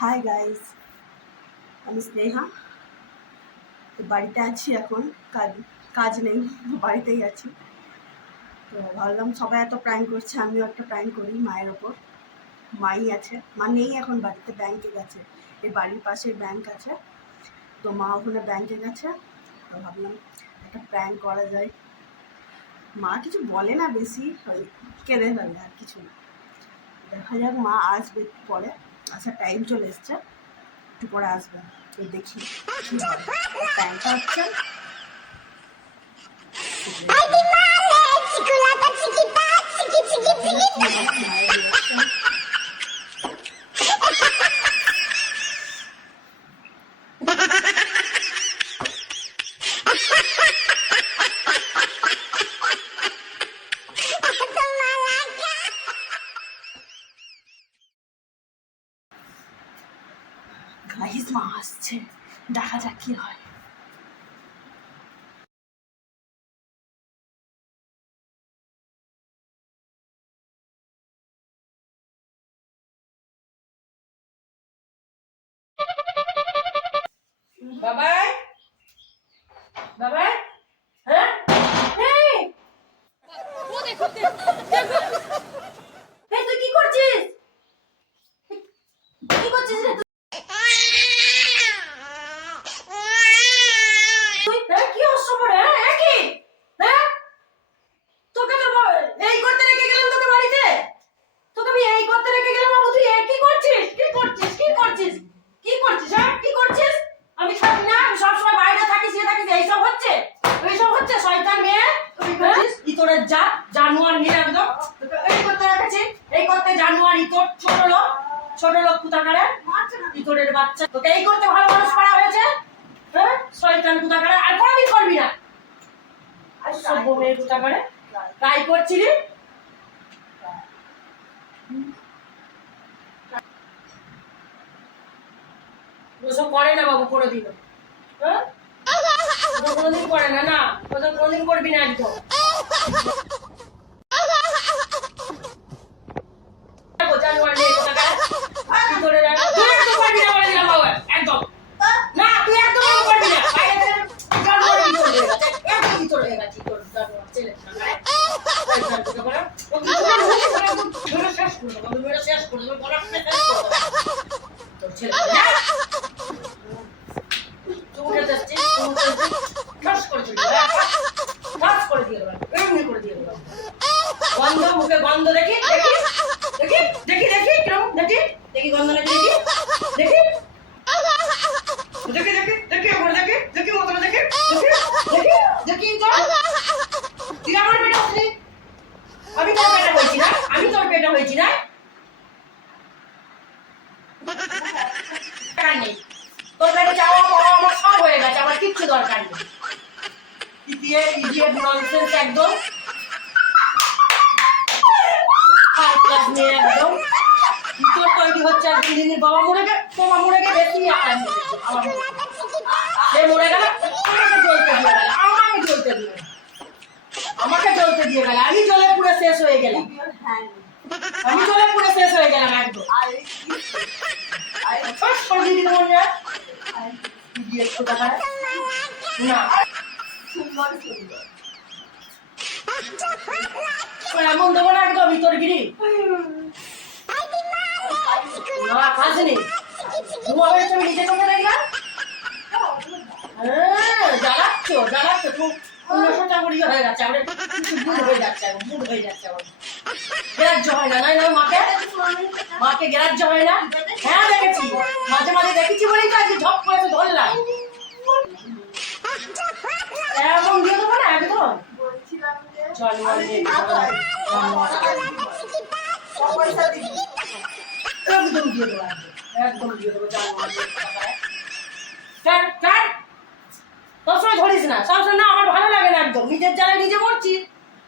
Hi guys, আমি স্নেহা। তো বাড়িতে আছি এখন, কাজ কাজ নেই, বাড়িতেই আছি। তো ভাবলাম সবাই এত প্র্যাঙ্ক করছে, আমিও একটা প্র্যাঙ্ক করি মায়ের ওপর। মাই আছে, মা নেই এখন বাড়িতে, ব্যাংকে গেছে। এই বাড়ির পাশে ব্যাংক আছে, তো মা ওখানে ব্যাংকে গেছে। তো ভাবলাম একটা প্র্যাঙ্ক করা যায়। মা কিছু বলে না বেশি, ওই কেঁদে ফেলে, আর কিছু না। দেখা যাক, মা আসবে পরে, আসার টাইম চলে এসছে, একটু পরে আসবে। তো দেখি কি হয়। প্যান্টটা হচ্ছে গাইস, মা আসছে, দেখা যাক কি হয়। বাবাই বাবাই হ্যাঁ এই ও দেখো দেখো এই তুই কি করছিস রে তুই কি অসম্ভব কি হ্যাঁ তোকে তো এই করতে রেখে গেলাম তোকে বাড়িতে তোকে আমি এই করতে রেখে গেলাম বাবু তুই কি করছিস হ্যাঁ কি করছিস আমি থাকি না আমি সব সময় বাইরে থাকি সে থাকি এইসব হচ্ছে শয়তান মেয়ে তুই করছিস ইতরের জানোয়ার নিয়ে একদম এই করতে রেখেছি এই করতে জানোয়ার ইতর ছোট লোক কুতাকারে ইতরের বাচ্চা তোকে এই করতে ভালো মানুষ করা হয়েছে হ্যাঁ শয়তান কুতাকারে আর কোনোদিন করবি না আর সব মেয়ে কুতাকারে ট্রাই করছিলি ওসব করে না বাবু কোনোদিনও হ্যাঁ কোনোদিন করে না না ওসব কোনোদিন করবি না একদম জানোয়ার নিয়ে কোথাকার ভিতরে তুই একদম করবি না বলে দিলাম বাবু একদম না তুই একদম করবি না বাইরে থেকে জানোয়ার ভিতরে হয়ে গেছে তোর জানোয়ার ছেলে শেষ করে দেবো তোর ছেলে উঠে যাচ্ছে ঠাস করে চলে ঠাস করে দিয়ে দেবেন এমনি করে দিয়ে দেবেন গন্ধ মুখে গন্ধ দেখি কিরম দেখি গন্ধ নাকি দেখি আমার দেখি মতো দেখি তো তুই আমার বেটা হচ্ছিস আমি তোর বেটা হয়েছি না নেই তোর কাছে যাওয়া পাওয়া আমার সব হয়ে গেছে আমার কিচ্ছু দরকার নেই ইডিয়েট ননসেন্স একদম একদম তোর তৈরি হচ্ছে একদিন দিনের বাবা মরে গে বেশি সে মরে গেল আমাকে জ্বলতে দিয়ে গেল আমি জ্বলে পুরো শেষ হয়ে গেলাম একদম দিদি মনে না এমন দেবো না একদম ভিতরগিরি না খাসনি নিজে চোখে দেখলাম জ্বালাচ্ছ খুব অন্যটা হয়ে গেছে আমার বুড় হয়ে যাচ্ছে আমার গ্রাহ্য হয় না নাই না মাকে গ্রাহ্য হয় না হ্যাঁ দেখেছি মাঝে মাঝে দেখেছি বলেই তো আজকে ঝপ করে ধরলাম এমন দিয়ে দেবো না একদম একদম দিয়ে দেবো তোর সময় ধরিস না সবসময় না আমার ভালো লাগে না একদম নিজের জ্বালায় নিজে মরছি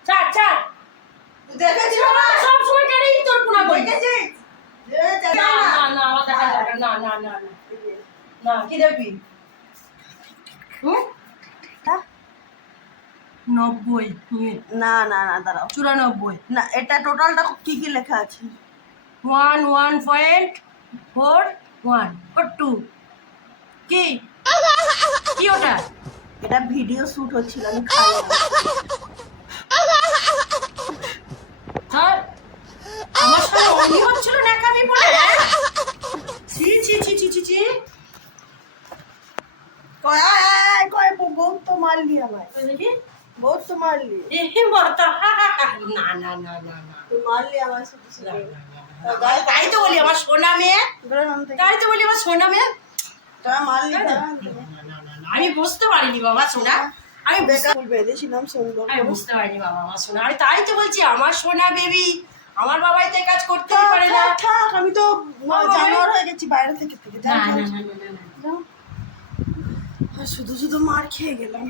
ছাড় দেখেছি সব সময় কেন তোর পুনা করি না আমার দেখা যাবে না কি দেখবি 90 না না না, দাঁড়াও, 94 না, এটা টোটালটা কি কি লেখা আছে? 1.4 1 or 2 কি কি ওটা এটা ভিডিও শুট হচ্ছিল, আমি খাই না। স্যার আমার সাথে অনি হচ্ছিল নাকামি পড়ে ছি ছি ছি ছি ছি ছি কয় আয় আয় আয়, কয় বহুত তো মারলি আমায়, দেখি বহুত তো মারলি, এই মরতা না না না না না তুই মারলি আমায় শুধু শুধু। তাই তো বলি আমার সোনা মেয়ে ধরে নাম থেকে তাই তো বলি আমার সোনা মেয়ে তোরা মারলি না। আমি বুঝতে পারিনি বাবা সোনা আমি বেকার ফুল বেঁধেছিলাম সুন্দর আমি করে। বুঝতে পারিনি বাবা আমার সোনা আমি তাই তো বলছি আমার সোনা বেবি আমার বাবাই তো এই কাজ করতেই পারে না থাক, থাক, আমি তো বাবা, জানোয়ার হয়ে গেছি বাইরে থেকে থেকে। না যাও, না যাও, না না না যাও। আর শুধু শুধু মার খেয়ে গেলাম।